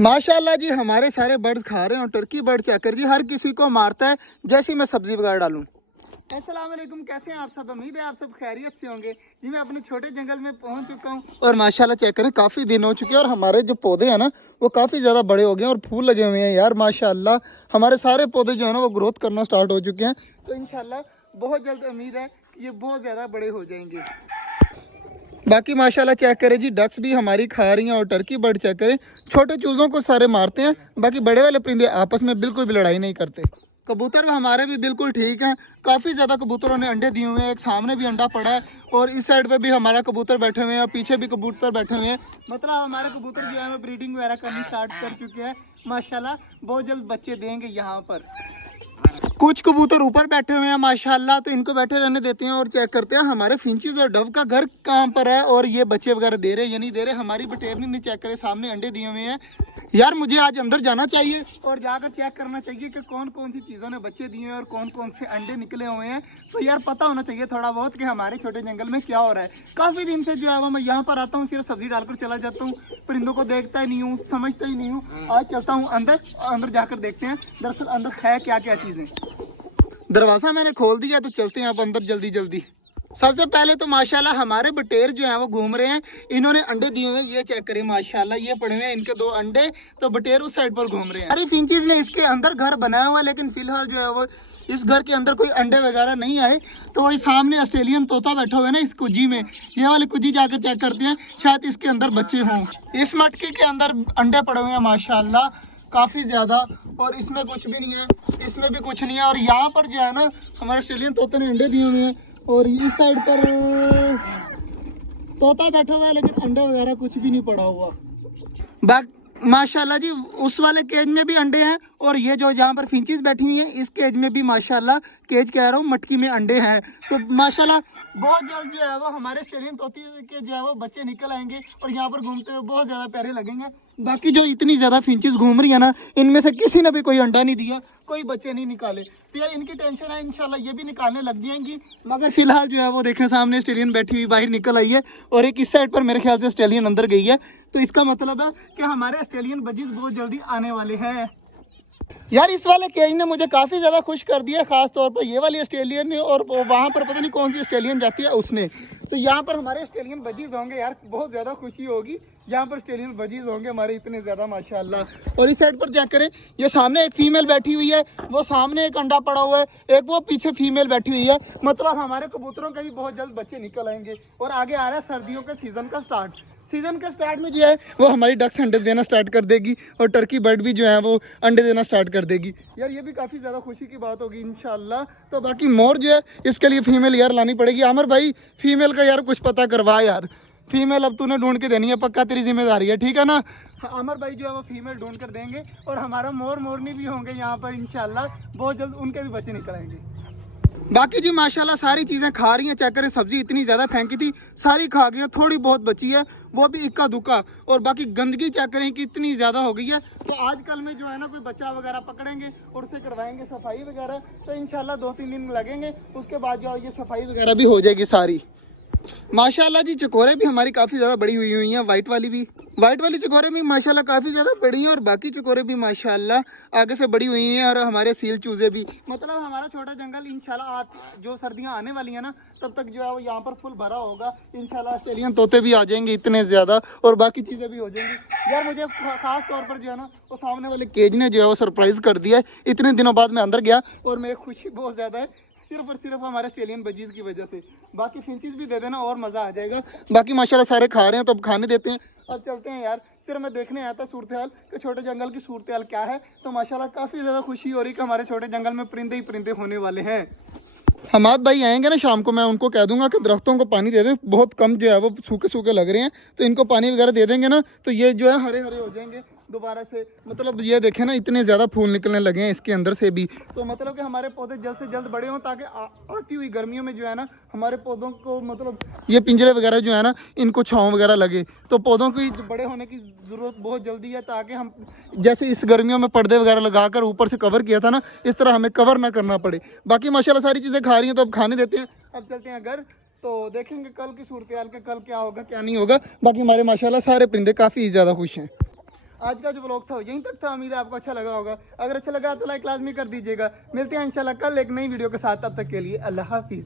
माशाल्लाह जी हमारे सारे बर्ड्स खा रहे हैं। और टर्की बर्ड चेकर जी हर किसी को मारता है जैसे ही मैं सब्जी वगैरह डालूं। अस्सलाम वालेकुम, कैसे हैं आप सब? उम्मीद है आप सब खैरियत से होंगे जी। मैं अपने छोटे जंगल में पहुंच चुका हूं और माशाल्लाह चेक करें काफ़ी दिन हो चुके हैं और हमारे जो पौधे हैं ना वो काफ़ी ज़्यादा बड़े हो गए हैं और फूल लगे हुए हैं यार माशाल्लाह। हमारे सारे पौधे जो है ना वो ग्रोथ करना स्टार्ट हो चुके हैं, तो इंशाल्लाह बहुत जल्द उम्मीद है कि ये बहुत ज़्यादा बड़े हो जाएंगे। बाकी माशाल्लाह चेक करें जी, डक्स भी हमारी खा रही हैं और टर्की बर्ड चेक करें छोटे चूज़ों को सारे मारते हैं, बाकी बड़े वाले परिंदे आपस में बिल्कुल भी लड़ाई नहीं करते। कबूतर हमारे भी बिल्कुल ठीक हैं, काफ़ी ज़्यादा कबूतरों ने अंडे दिए हुए हैं। एक सामने भी अंडा पड़ा है और इस साइड पे भी हमारा कबूतर बैठे हुए हैं और पीछे भी कबूतर बैठे हुए हैं। मतलब हमारे कबूतर जो है ब्रीडिंग वगैरह करनी स्टार्ट कर चुके हैं माशाल्लाह। बहुत जल्द बच्चे देंगे यहाँ पर। कुछ कबूतर ऊपर बैठे हुए हैं माशाल्लाह, तो इनको बैठे रहने देते हैं और चेक करते हैं हमारे फिंचेस और डव का घर कहाँ पर है और ये बच्चे वगैरह दे रहे हैं या नहीं दे रहे। हमारी बटेरनी ने चेक करे सामने अंडे दिए हुए हैं। यार मुझे आज अंदर जाना चाहिए और जाकर चेक करना चाहिए कि कौन कौन सी चीज़ों ने बच्चे दिए हैं और कौन कौन से अंडे निकले हुए हैं। तो यार पता होना चाहिए थोड़ा बहुत कि हमारे छोटे जंगल में क्या हो रहा है। काफ़ी दिन से जो है वो मैं यहाँ पर आता हूँ, सिर्फ सब्जी डालकर चला जाता हूँ, परिंदों को देखता ही नहीं हूँ, समझता ही नहीं हूँ। आज चलता हूँ अंदर, अंदर जाकर देखते हैं दरअसल अंदर है क्या क्या चीज़ें। दरवाज़ा मैंने खोल दिया तो चलते हैं अब अंदर जल्दी जल्दी। सबसे पहले तो माशाल्लाह हमारे बटेर जो हैं वो घूम रहे हैं। इन्होंने अंडे दिए हुए हैं, ये चेक करें माशाल्लाह, ये पड़े हुए हैं इनके 2 अंडे। तो बटेर उस साइड पर घूम रहे हैं। अरे फिंचीज ने इसके अंदर घर बनाया हुआ है, लेकिन फिलहाल जो है वो इस घर के अंदर कोई अंडे वगैरह नहीं आए। तो वही सामने ऑस्ट्रेलियन तोता बैठा हुआ है ना इस कुजी में, ये वाली कुजी जाकर चेक करते हैं, शायद इसके अंदर बच्चे हों। इस मटकी के अंदर अंडे पड़े हुए हैं माशाल्लाह काफ़ी ज़्यादा, और इसमें कुछ भी नहीं है, इसमें भी कुछ नहीं है। और यहाँ पर जो है ना हमारे ऑस्ट्रेलियन तोते ने अंडे दिए हुए हैं और इस साइड पर तोता बैठा हुआ है, लेकिन अंडे वगैरह कुछ भी नहीं पड़ा हुआ। माशाल्लाह जी उस वाले केज में भी अंडे हैं और ये जो जहाँ पर फिंचीज बैठी हुई हैं इस केज में भी माशाल्लाह, केज कह रहा हूँ मटकी में अंडे हैं। तो माशाल्लाह बहुत जल्द जो है वो हमारे ऑस्ट्रेलियन तोती के जो है वो बच्चे निकल आएंगे और यहाँ पर घूमते हुए बहुत ज़्यादा प्यारे लगेंगे। बाकी जो इतनी ज़्यादा फिंचेस घूम रही है ना, इनमें से किसी ने भी कोई अंडा नहीं दिया, कोई बच्चे नहीं निकाले। तो यार इनकी टेंशन है, इंशाल्लाह ये भी निकालने लग जाएंगी। मगर फिलहाल जो है वो देखें सामने ऑस्ट्रेलियन बैठी हुई बाहर निकल आई है और एक इस साइड पर मेरे ख्याल से ऑस्ट्रेलियन अंदर गई है। तो इसका मतलब है कि हमारे ऑस्ट्रेलियन बजीज बहुत जल्दी आने वाले हैं। यार इस वाले केज ने मुझे काफ़ी ज़्यादा खुश कर दिया, खास तौर पर ये वाली ऑस्ट्रेलियन ने, और वहाँ पर पता नहीं कौन सी ऑस्ट्रेलियन जाती है उसने। तो यहाँ पर हमारे ऑस्ट्रेलियन बजीज होंगे यार, बहुत ज़्यादा खुशी होगी यहाँ पर ऑस्ट्रेलियन बजीज होंगे हमारे इतने ज़्यादा माशाल्लाह। और इस साइड पर चेक करें, ये सामने एक फीमेल बैठी हुई है, वो सामने एक अंडा पड़ा हुआ है, एक वो पीछे फीमेल बैठी हुई है। मतलब हमारे कबूतरों के भी बहुत जल्द बच्चे निकल आएंगे और आगे आ रहा है सर्दियों के सीज़न का स्टार्ट। सीजन के स्टार्ट में जो है वो हमारी डक्स अंडे देना स्टार्ट कर देगी और टर्की बर्ड भी जो है वो अंडे देना स्टार्ट कर देगी। यार ये भी काफ़ी ज़्यादा खुशी की बात होगी इंशाल्लाह। तो बाकी मोर जो है इसके लिए फीमेल यार लानी पड़ेगी। आमिर भाई फीमेल का यार कुछ पता करवा यार, फीमेल अब तूने ढूंढ के देनी है, पक्का तेरी जिम्मेदारी है, ठीक है ना? आमिर भाई जो है वो फीमेल ढूंढ कर देंगे और हमारा मोर मोरनी भी होंगे यहाँ पर इंशाल्लाह, बहुत जल्द उनके भी बच्चे निकल आएंगे। बाकी जी माशाल्लाह सारी चीज़ें खा रही हैं, चेक करें सब्जी इतनी ज़्यादा फेंकी थी सारी खा गई है, थोड़ी बहुत बची है वो भी इक्का दुक्का। और बाकी गंदगी चेक करें कि इतनी ज़्यादा हो गई है। तो आजकल में जो है ना कोई बच्चा वगैरह पकड़ेंगे और उसे करवाएंगे सफाई वगैरह, तो इंशाल्लाह 2-3 दिन लगेंगे, उसके बाद जो ये सफाई वगैरह भी हो जाएगी सारी। माशाल्लाह जी चकोरे भी हमारी काफ़ी ज़्यादा बड़ी हुई हैं, वाइट वाली चकोरे भी माशाल्लाह काफ़ी ज़्यादा बड़ी हैं और बाकी चकोरे भी माशाल्लाह आगे से बड़ी हुई हैं। और हमारे सील चूज़े भी, मतलब हमारा छोटा जंगल इंशाल्लाह जो सर्दियां आने वाली हैं ना तब तक जो है वो यहाँ पर फुल भरा होगा इंशाल्लाह। ऑस्ट्रेलियन तोते भी आ जाएंगे इतने ज़्यादा और बाकी चीज़ें भी हो जाएंगी। यार मुझे ख़ास तौर पर जो है ना वो सामने वाले केज ने जो है वो सरप्राइज़ कर दिया है। इतने दिनों बाद मैं अंदर गया और मेरी खुशी बहुत ज़्यादा है, सिर्फ और सिर्फ हमारे ऑस्ट्रेलियन बजीज की वजह से। बाकी फिंचीज भी दे देना और मज़ा आ जाएगा। बाकी माशाल्लाह सारे खा रहे हैं तो अब खाने देते हैं। अब चलते हैं यार, सिर्फ मैं देखने आया था सूरत हाल कि छोटे जंगल की सूरत हाल क्या है। तो माशाल्लाह काफ़ी ज़्यादा खुशी हो रही कि हमारे छोटे जंगल में परिंदे ही परिंदे होने वाले हैं। हमाद भाई आएंगे ना शाम को, मैं उनको कह दूंगा कि दरख्तों को पानी दे दें, बहुत कम जो है वो सूखे सूखे लग रहे हैं, तो इनको पानी वगैरह दे देंगे ना तो ये जो है हरे हरे हो जाएंगे दोबारा से। मतलब ये देखें ना इतने ज़्यादा फूल निकलने लगे हैं इसके अंदर से भी। तो मतलब कि हमारे पौधे जल्द से जल्द बड़े हों ताकि आती हुई गर्मियों में जो है ना हमारे पौधों को, मतलब ये पिंजरे वगैरह जो है ना इनको छाँव वगैरह लगे। तो पौधों की बड़े होने की ज़रूरत बहुत जल्दी है ताकि हम जैसे इस गर्मियों में पर्दे वगैरह लगाकर ऊपर से कवर किया था ना, इस तरह हमें कवर ना करना पड़े। बाकी माशाल्लाह सारी चीज़ें खा रही हैं तो अब खाने देते हैं। अब चलते हैं घर, तो देखेंगे कल की सूरत हाल के, कल क्या होगा क्या नहीं होगा। बाकी हमारे माशाल्लाह सारे परिंदे काफ़ी ज़्यादा खुश हैं। आज का जो ब्लॉग था यहीं तक था। उम्मीद है आपको अच्छा लगा होगा। अगर अच्छा लगा तो लाइक लाजमी कर दीजिएगा। मिलते हैं इंशाल्लाह कल एक नई वीडियो के साथ। तब तक के लिए अल्लाह हाफिज़।